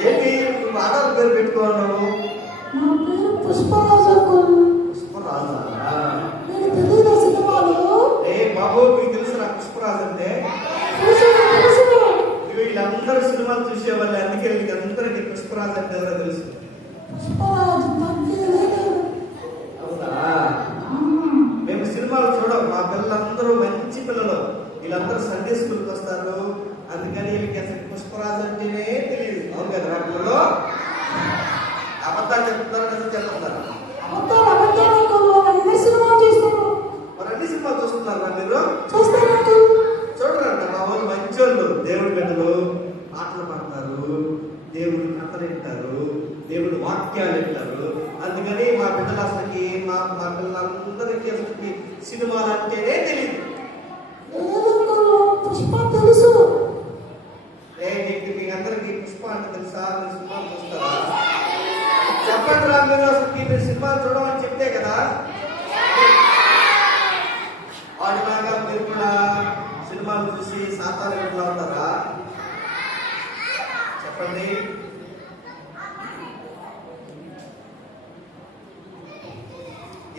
ఏంటి? నువ్వు? ఆడాల పేరు పెట్టుకున్నావు నా పుష్పరాజు పుష్పరాజు సినిమాలు? ఏ బాబు మీకు తెలుసు నాకు పుష్పరాజు అంటే? వీళ్ళందరూ సినిమాలు చూసేవాళ్ళు అందుకే వీళ్ళందరూ నీకు పుష్పరాజు అంటే ఎవరో తెలుసు.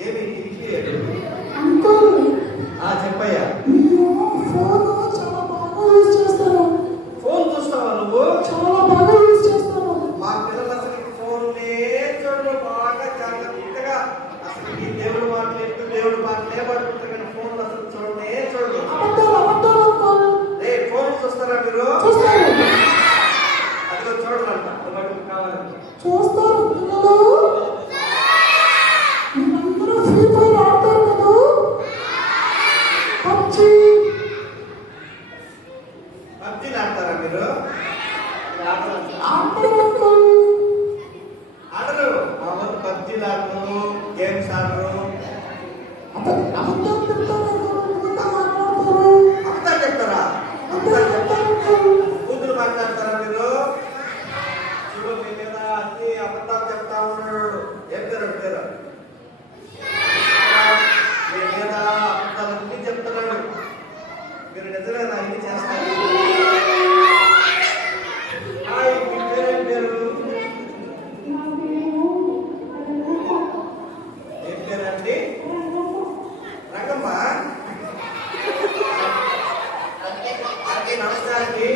ఏమి చెప్పయ్యా. ఆంటీ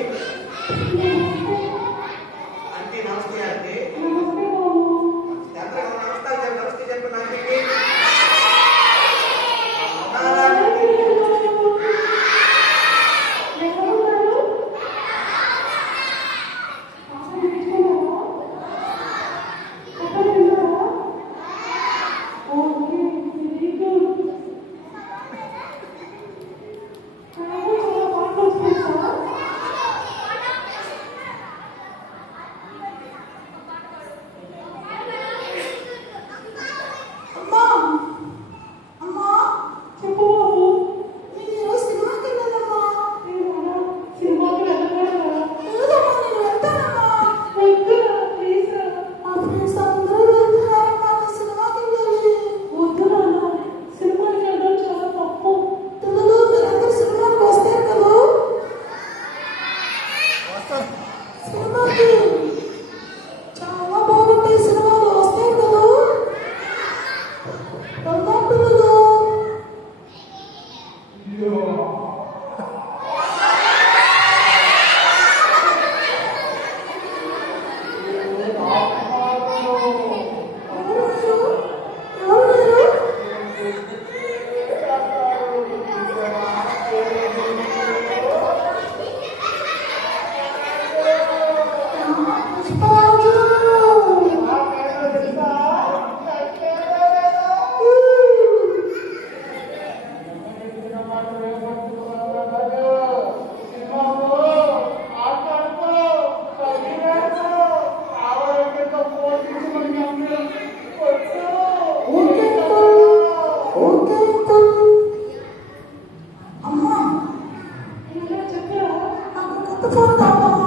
Çok çok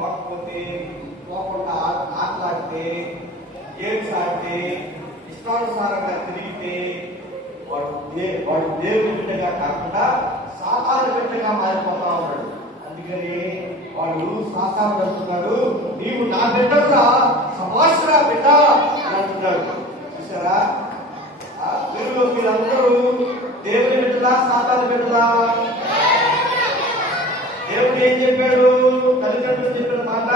పోకపోతే పోకుండా ఆ- ఆటలాడితే గేమ్స్ ఆడితే ఇష్టానుసారంగా తిరిగితే వాడు దే వాడు దేవుని బిడ్డగా కాకుండా సాతాను బిడ్డగా మారిపోతా ఉన్నాడు. అందుకని వాడు సాతాను పెడుతున్నారు నీవు నా బిడ్డరా సమాసరా బిడ్డ అని అంటున్నాడు. చూసారా ఆ, మీరందరూ దేవుని బిడ్డలా సాతాను బిడ్డలా? దేవుడు ఏం చెప్పాడు? తల్లిదండ్రులు చెప్పిన మాట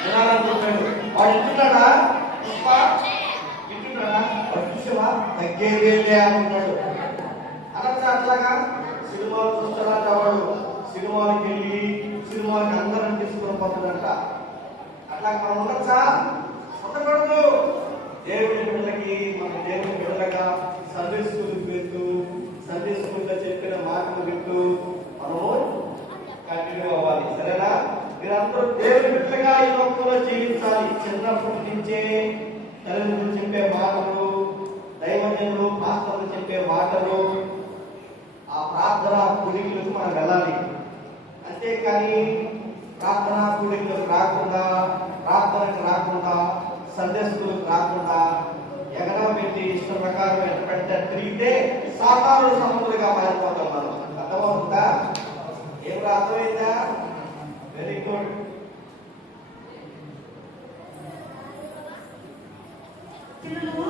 వినాలని చెప్పాడు వాడు వింటున్నాడా? పుష్ప? వింటున్నాడా? వాడు చూసావా? తగ్గేదేలే అంటున్నాడు అనొచ్చా అట్లాగా? సినిమాలు చూస్తాడంట వాడు సినిమాలకి వెళ్ళి సినిమాకి అందరం తీసుకుని పోతాడంట. అట్లా మనం ఉండొచ్చా? ఉండకూడదు. దేవుడి పిల్లకి మన దేవుడి బిడ్డలుగా సండే స్కూల్కి వెళ్తూ సండే స్కూల్లో చెప్పిన మాటలు వింటూ మనము కంటిన్యూ అవ్వాలి సరేనా? మీరందరూ దేవుని బిడ్డగా ఈ లోకంలో జీవించాలి. చిన్నప్పటి నుంచే తల్లిదండ్రులు చెప్పే మాటలు దైవజనులు పాత్రలు చెప్పే మాటలు ఆ ప్రార్థన కుడికులకు మనం వెళ్ళాలి. అంతేకాని ప్రార్థన కుడికులకు రాకుండా ప్రార్థనకు రాకుండా సండే రాకుండా ఎగరా పెట్టి ఇష్టం ప్రకారం పెడితే తిరిగితే సాతాను సముద్రులుగా మారిపోతాం మనం. అర్థమవుతుందా? ఏం అర్థమైందా వెరీ గుడ్ పిల్లలు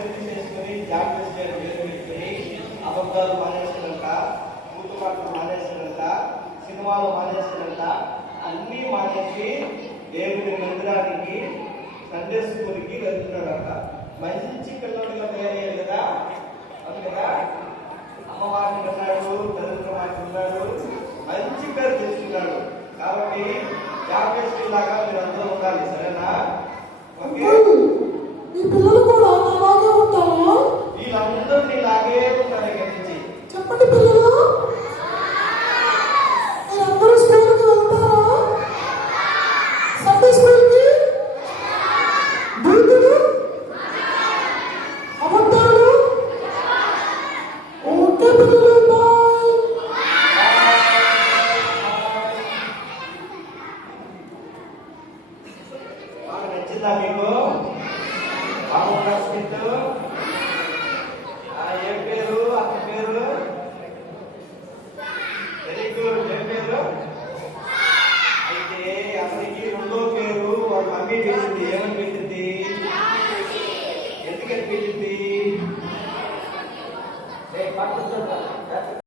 పుష్ప చేసుకుని జాగ్రత్త చేయడం పేరు పెట్టుకొని అబద్ధాలు మానేసినంత కూతు మాటలు మానేసినంత సినిమాలు మానేసినంత అన్నీ మానేసి దేవుడి మందిరానికి సండే స్కూల్కి వెళ్తున్నాడంట మంచి పిల్లలుగా తయారయ్యారు కదా? అవును కదా? అమ్మవారిని విన్నాడు తల్లిదండ్రుల మాట విన్నాడు మంచి పేరు తెచ్చుకున్నాడు. కాబట్టి యాభై లాగా మీరు అందరూ ఉండాలి సరేనా? ఓకే? వీళ్ళందరూ నీలాగే ఉంటారు చెప్పండి